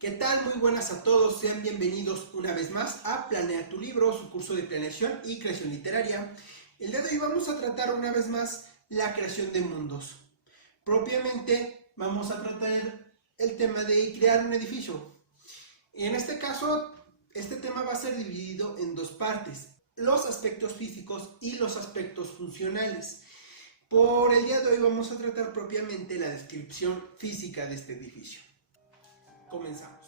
¿Qué tal? Muy buenas a todos, sean bienvenidos una vez más a Planea tu Libro, su curso de planeación y creación literaria. El día de hoy vamos a tratar una vez más la creación de mundos. Propiamente vamos a tratar el tema de crear un edificio. Y en este caso, este tema va a ser dividido en dos partes: los aspectos físicos y los aspectos funcionales. Por el día de hoy vamos a tratar propiamente la descripción física de este edificio. Comenzamos.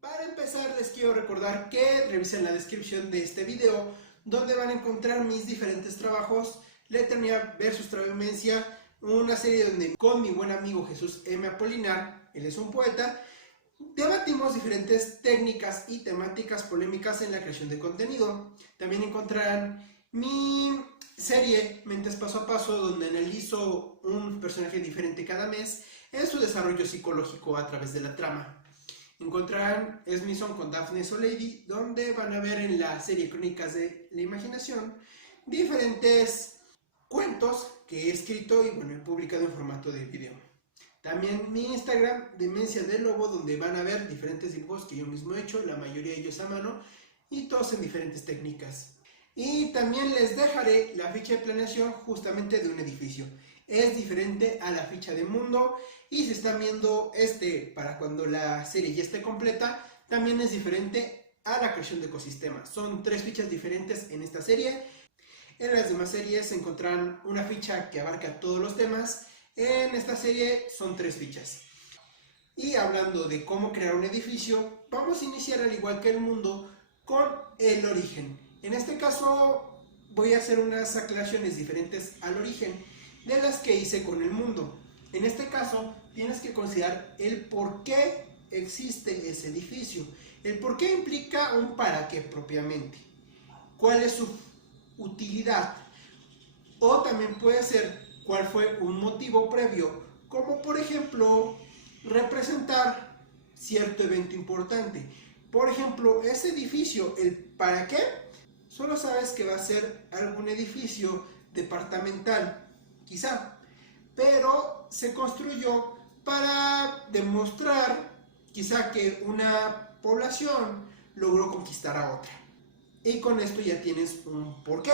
Para empezar, les quiero recordar que revisen la descripción de este video, donde van a encontrar mis diferentes trabajos: La Eternidad versus Travemencia, una serie donde con mi buen amigo Jesús M. Apolinar, él es un poeta, debatimos diferentes técnicas y temáticas polémicas en la creación de contenido. También encontrarán mi serie Mentes Paso a Paso, donde analizo un personaje diferente cada mes en su desarrollo psicológico a través de la trama. Encontrarán Smithson con Daphne O'Lady, donde van a ver en la serie Crónicas de la Imaginación diferentes cuentos que he escrito y he publicado en formato de video. También mi Instagram, Demencia del Lobo, donde van a ver diferentes dibujos que yo mismo he hecho, la mayoría de ellos a mano, y todos en diferentes técnicas. Y también les dejaré la ficha de planeación justamente de un edificio. Es diferente a la ficha de mundo, y si están viendo para cuando la serie ya esté completa, también es diferente a la creación de ecosistemas. Son 3 fichas diferentes en esta serie. En las demás series encontrarán una ficha que abarca todos los temas. En esta serie son 3 fichas. Y hablando de cómo crear un edificio, vamos a iniciar, al igual que el mundo, con el origen. En este caso voy a hacer unas aclaraciones diferentes al origen de las que hice con el mundo. En este caso tienes que considerar el por qué existe ese edificio. El por qué implica un para qué propiamente. ¿Cuál es su utilidad? O también puede ser cuál fue un motivo previo, como por ejemplo representar cierto evento importante. Por ejemplo, ese edificio, el para qué, solo sabes que va a ser algún edificio departamental, quizá, pero se construyó para demostrar quizá que una población logró conquistar a otra. Y con esto ya tienes un porqué.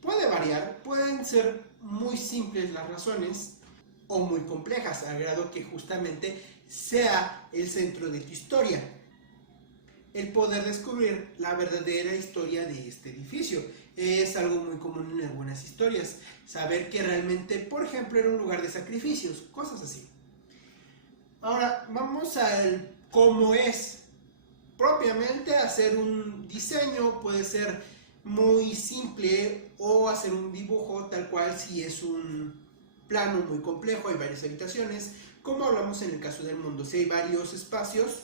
Puede variar, pueden ser muy simples las razones o muy complejas, al grado que justamente sea el centro de tu historia el poder descubrir la verdadera historia de este edificio. Es algo muy común en algunas historias, saber que realmente, por ejemplo, era un lugar de sacrificios, cosas así. Ahora vamos al cómo es. Propiamente hacer un diseño puede ser muy simple, o hacer un dibujo tal cual si es un plano muy complejo, hay varias habitaciones, como hablamos en el caso del mundo. Si hay varios espacios,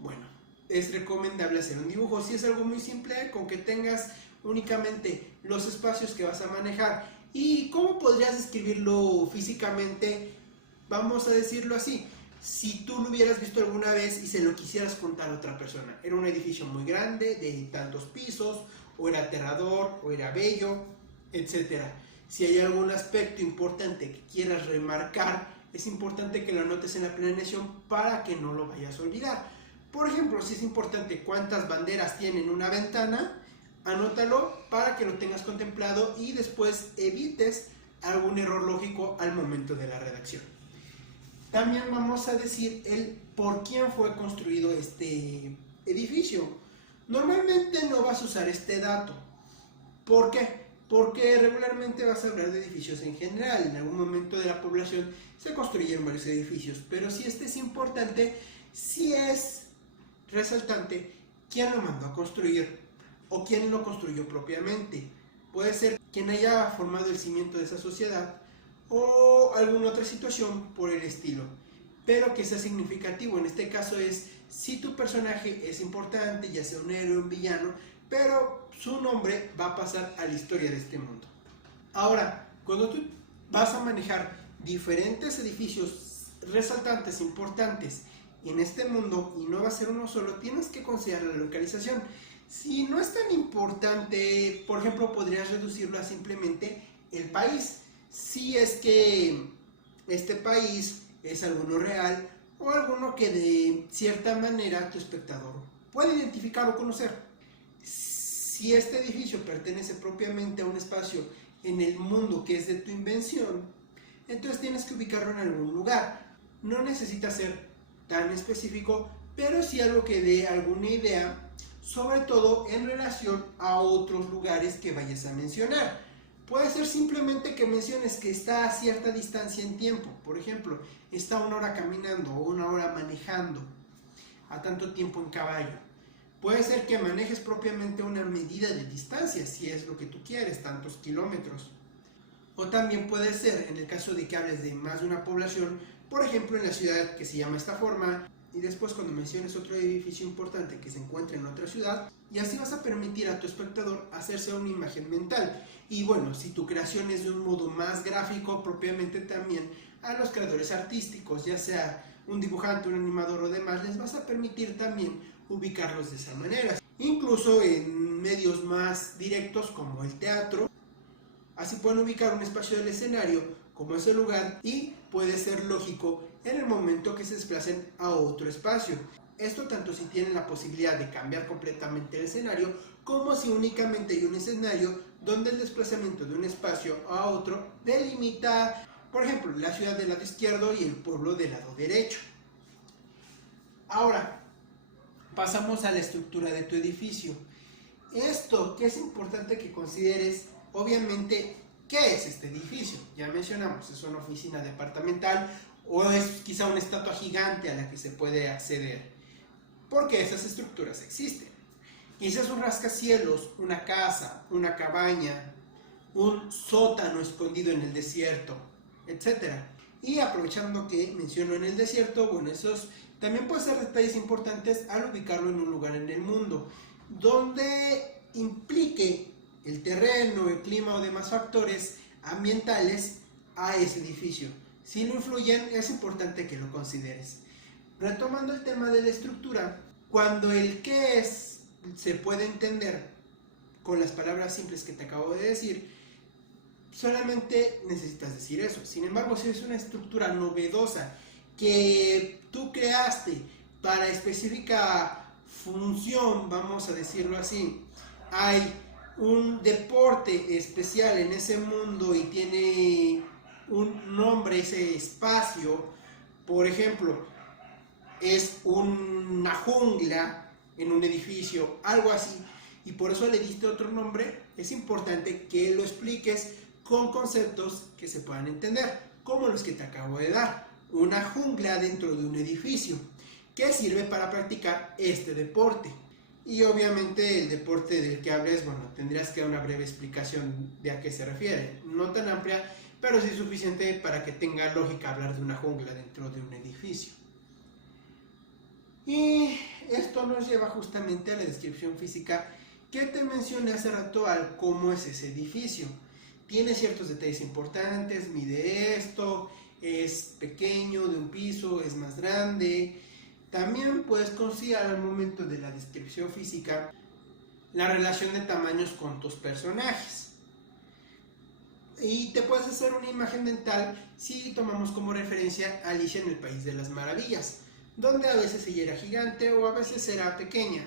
bueno, es recomendable hacer un dibujo. Si es algo muy simple, con que tengas únicamente los espacios que vas a manejar. ¿Y cómo podrías describirlo físicamente? Vamos a decirlo así: si tú lo hubieras visto alguna vez y se lo quisieras contar a otra persona, era un edificio muy grande, de tantos pisos, o era aterrador, o era bello, etc. Si hay algún aspecto importante que quieras remarcar, es importante que lo anotes en la planeación para que no lo vayas a olvidar. Por ejemplo, si es importante cuántas banderas tienen una ventana, anótalo para que lo tengas contemplado y después evites algún error lógico al momento de la redacción. También vamos a decir el por quién fue construido este edificio. Normalmente no vas a usar este dato. ¿Por qué? Porque regularmente vas a hablar de edificios en general. En algún momento de la población se construyeron varios edificios, pero si este es importante, si es resaltante quién lo mandó a construir o quién lo construyó propiamente. Puede ser quien haya formado el cimiento de esa sociedad o alguna otra situación por el estilo, pero que sea significativo. En este caso es si tu personaje es importante, ya sea un héroe o un villano, pero su nombre va a pasar a la historia de este mundo. Ahora, cuando tú vas a manejar diferentes edificios resaltantes, importantes en este mundo, y no va a ser uno solo, tienes que considerar la localización. Si no es tan importante, por ejemplo, podrías reducirlo a simplemente el país, si es que este país es alguno real o alguno que de cierta manera tu espectador puede identificar o conocer. Si este edificio pertenece propiamente a un espacio en el mundo que es de tu invención, entonces tienes que ubicarlo en algún lugar. No necesita ser tan específico, pero sí algo que dé alguna idea, sobre todo en relación a otros lugares que vayas a mencionar. Puede ser simplemente que menciones que está a cierta distancia en tiempo. Por ejemplo, está 1 hora caminando o 1 hora manejando, a tanto tiempo en caballo. Puede ser que manejes propiamente una medida de distancia, si es lo que tú quieres, tantos kilómetros. O también puede ser, en el caso de que hables de más de una población, por ejemplo en la ciudad que se llama esta forma, y después cuando menciones otro edificio importante que se encuentra en otra ciudad, y así vas a permitir a tu espectador hacerse una imagen mental. Y bueno, si tu creación es de un modo más gráfico, propiamente también a los creadores artísticos, ya sea un dibujante, un animador o demás, les vas a permitir también ubicarlos de esa manera. Incluso en medios más directos como el teatro, así pueden ubicar un espacio del escenario como ese lugar y puede ser lógico en el momento que se desplacen a otro espacio. Esto tanto si tienen la posibilidad de cambiar completamente el escenario como si únicamente hay un escenario donde el desplazamiento de un espacio a otro delimita, por ejemplo, la ciudad del lado izquierdo y el pueblo del lado derecho. Ahora, pasamos a la estructura de tu edificio. Esto que es importante que consideres, obviamente, ¿qué es este edificio? Ya mencionamos, es una oficina departamental o es quizá una estatua gigante a la que se puede acceder, porque esas estructuras existen. Quizás es un rascacielos, una casa, una cabaña, un sótano escondido en el desierto, etc. Y aprovechando que menciono en el desierto, bueno, esos también pueden ser detalles importantes al ubicarlo en un lugar en el mundo, donde implique el terreno, el clima o demás factores ambientales a ese edificio. Si no influyen, es importante que lo consideres. Retomando el tema de la estructura, cuando el qué es se puede entender con las palabras simples que te acabo de decir, solamente necesitas decir eso. Sin embargo, si es una estructura novedosa que tú creaste para específica función, vamos a decirlo así, hay un deporte especial en ese mundo y tiene un nombre ese espacio, por ejemplo, es una jungla en un edificio, algo así, y por eso le diste otro nombre, es importante que lo expliques con conceptos que se puedan entender, como los que te acabo de dar. Una jungla dentro de un edificio, que sirve para practicar este deporte. Y obviamente el deporte del que hables, bueno, tendrías que dar una breve explicación de a qué se refiere. No tan amplia, pero sí suficiente para que tenga lógica hablar de una jungla dentro de un edificio. Y esto nos lleva justamente a la descripción física que te mencioné hace rato al cómo es ese edificio. Tiene ciertos detalles importantes, mide esto, es pequeño de un piso, es más grande. También puedes considerar al momento de la descripción física la relación de tamaños con tus personajes. Y te puedes hacer una imagen mental si tomamos como referencia a Alicia en el País de las Maravillas, donde a veces ella era gigante o a veces era pequeña.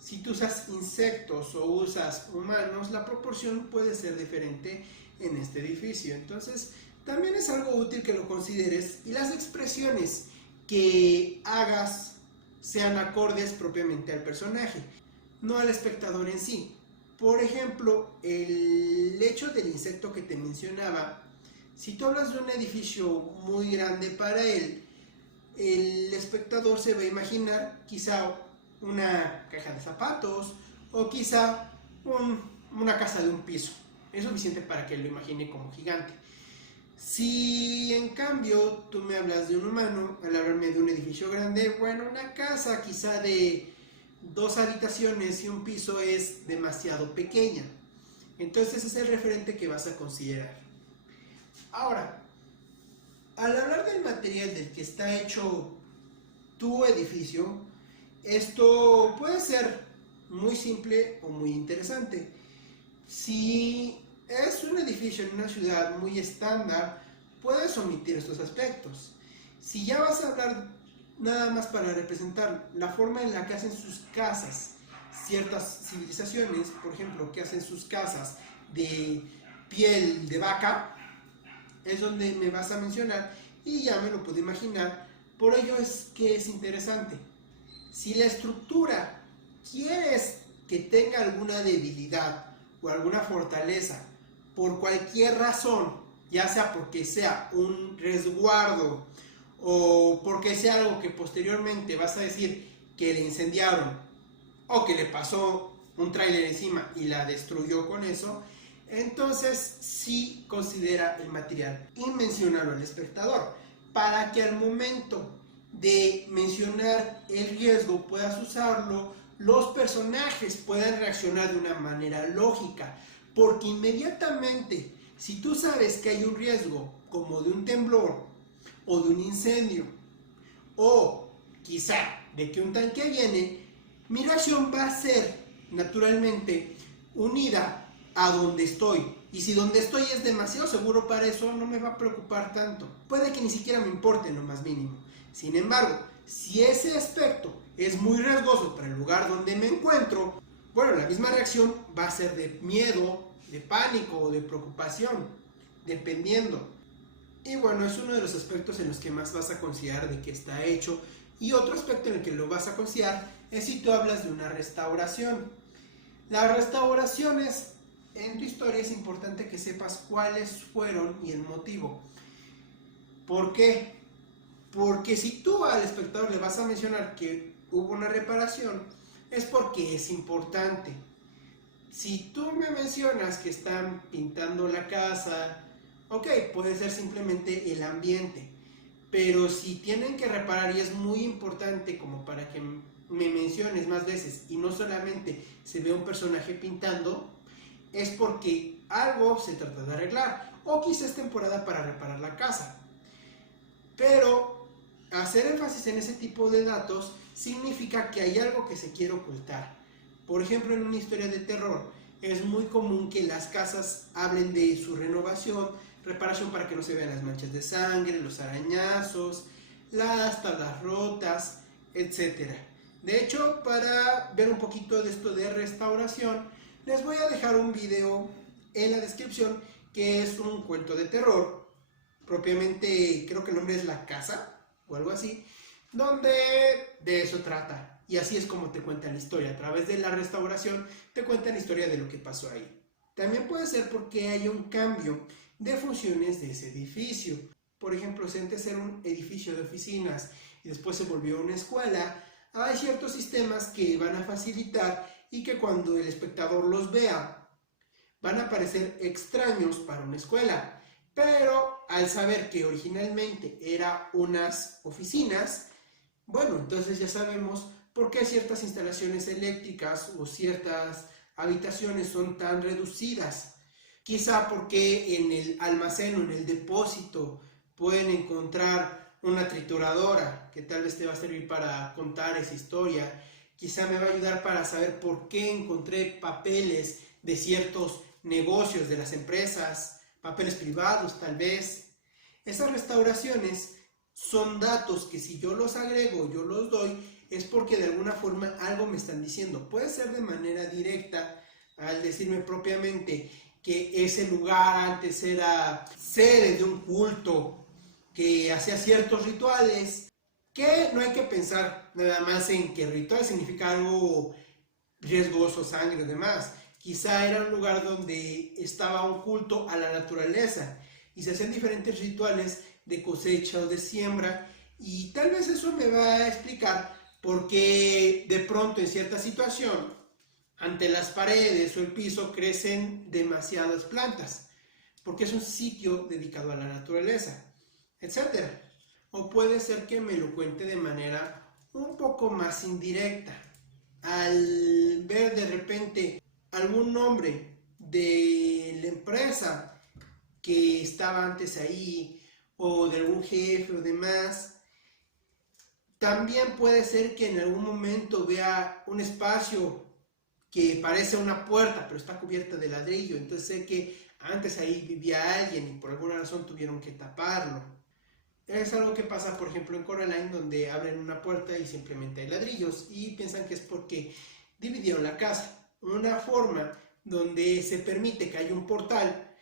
Si tú usas insectos o usas humanos, la proporción puede ser diferente en este edificio. Entonces, también es algo útil que lo consideres y las expresiones que hagas sean acordes propiamente al personaje, no al espectador en sí. Por ejemplo, el hecho del insecto que te mencionaba, si tú hablas de un edificio muy grande para él, el espectador se va a imaginar quizá una caja de zapatos o quizá una casa de un piso. Es suficiente para que lo imagine como gigante. Si en cambio tú me hablas de un humano, al hablarme de un edificio grande, bueno, una casa quizá de 2 habitaciones y un piso es demasiado pequeña. Entonces ese es el referente que vas a considerar. Ahora, al hablar del material del que está hecho tu edificio, esto puede ser muy simple o muy interesante. Si es un edificio en una ciudad muy estándar, puedes omitir estos aspectos. Si ya vas a hablar nada más para representar la forma en la que hacen sus casas ciertas civilizaciones, por ejemplo, que hacen sus casas de piel de vaca, es donde me vas a mencionar y ya me lo puedo imaginar. Por ello es que es interesante. Si la estructura quieres que tenga alguna debilidad o alguna fortaleza por cualquier razón, ya sea porque sea un resguardo o porque sea algo que posteriormente vas a decir que le incendiaron o que le pasó un tráiler encima y la destruyó con eso, entonces sí considera el material y menciónalo al espectador para que al momento de mencionar el riesgo puedas usarlo, los personajes puedan reaccionar de una manera lógica, porque inmediatamente si tú sabes que hay un riesgo como de un temblor o de un incendio o quizá de que un tanque viene, mi reacción va a ser naturalmente unida a donde estoy. Y si donde estoy es demasiado seguro para eso, no me va a preocupar tanto. Puede que ni siquiera me importe en lo más mínimo. Sin embargo, si ese aspecto es muy riesgoso para el lugar donde me encuentro, bueno, la misma reacción va a ser de miedo, de pánico o de preocupación, dependiendo. Y bueno, es uno de los aspectos en los que más vas a considerar de que está hecho. Y otro aspecto en el que lo vas a considerar es si tú hablas de una restauración. Las restauraciones en tu historia es importante que sepas cuáles fueron y el motivo. ¿Por qué? Porque si tú al espectador le vas a mencionar que hubo una reparación, es porque es importante. Si tú me mencionas que están pintando la casa, ok, puede ser simplemente el ambiente. Pero si tienen que reparar y es muy importante como para que me menciones más veces y no solamente se ve un personaje pintando, es porque algo se trata de arreglar o quizás es temporada para reparar la casa. Pero hacer énfasis en ese tipo de datos significa que hay algo que se quiere ocultar. Por ejemplo, en una historia de terror es muy común que las casas hablen de su renovación, reparación para que no se vean las manchas de sangre, los arañazos, las tablas rotas, etc. De hecho, para ver un poquito de esto de restauración, les voy a dejar un video en la descripción que es un cuento de terror, propiamente creo que el nombre es La Casa o algo así, donde de eso trata. Y así es como te cuentan la historia. A través de la restauración te cuentan la historia de lo que pasó ahí. También puede ser porque hay un cambio de funciones de ese edificio. Por ejemplo, si antes era un edificio de oficinas y después se volvió una escuela, hay ciertos sistemas que van a facilitar y que cuando el espectador los vea van a parecer extraños para una escuela. Pero al saber que originalmente eran unas oficinas, bueno, entonces ya sabemos por qué ciertas instalaciones eléctricas o ciertas habitaciones son tan reducidas. Quizá porque en el almacén o en el depósito pueden encontrar una trituradora que tal vez te va a servir para contar esa historia. Quizá me va a ayudar para saber por qué encontré papeles de ciertos negocios de las empresas, papeles privados tal vez. Esas restauraciones son datos que si yo los agrego, yo los doy, es porque de alguna forma algo me están diciendo. Puede ser de manera directa al decirme propiamente que ese lugar antes era sede de un culto que hacía ciertos rituales, que no hay que pensar nada más en que ritual significa algo riesgoso, sangre y demás. Quizá era un lugar donde estaba un culto a la naturaleza y se hacían diferentes rituales de cosecha o de siembra, y tal vez eso me va a explicar por qué de pronto en cierta situación ante las paredes o el piso crecen demasiadas plantas, porque es un sitio dedicado a la naturaleza, etc. O puede ser que me lo cuente de manera un poco más indirecta. Al ver de repente algún nombre de la empresa que estaba antes ahí, o de algún jefe o demás, también puede ser que en algún momento vea un espacio que parece una puerta, pero está cubierta de ladrillo. Entonces sé que antes ahí vivía alguien y por alguna razón tuvieron que taparlo. Es algo que pasa, por ejemplo, en Coraline, donde abren una puerta y simplemente hay ladrillos y piensan que es porque dividieron la casa. Una forma donde se permite que haya un portal,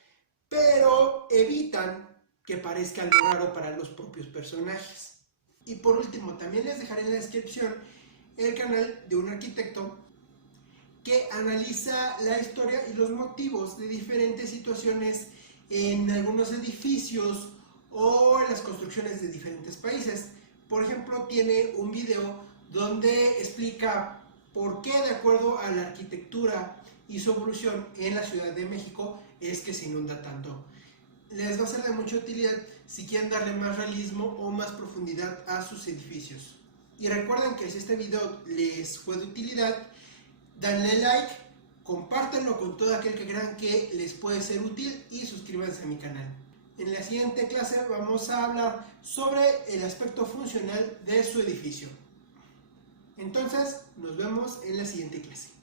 pero evitan que parezca algo raro para los propios personajes. Y por último, también les dejaré en la descripción el canal de un arquitecto que analiza la historia y los motivos de diferentes situaciones en algunos edificios o en las construcciones de diferentes países. Por ejemplo, tiene un video donde explica por qué, de acuerdo a la arquitectura y su evolución en la Ciudad de México, es que se inunda tanto. Les va a ser de mucha utilidad si quieren darle más realismo o más profundidad a sus edificios. Y recuerden que si este video les fue de utilidad, denle like, compártanlo con todo aquel que crean que les puede ser útil y suscríbanse a mi canal. En la siguiente clase vamos a hablar sobre el aspecto funcional de su edificio. Entonces, nos vemos en la siguiente clase.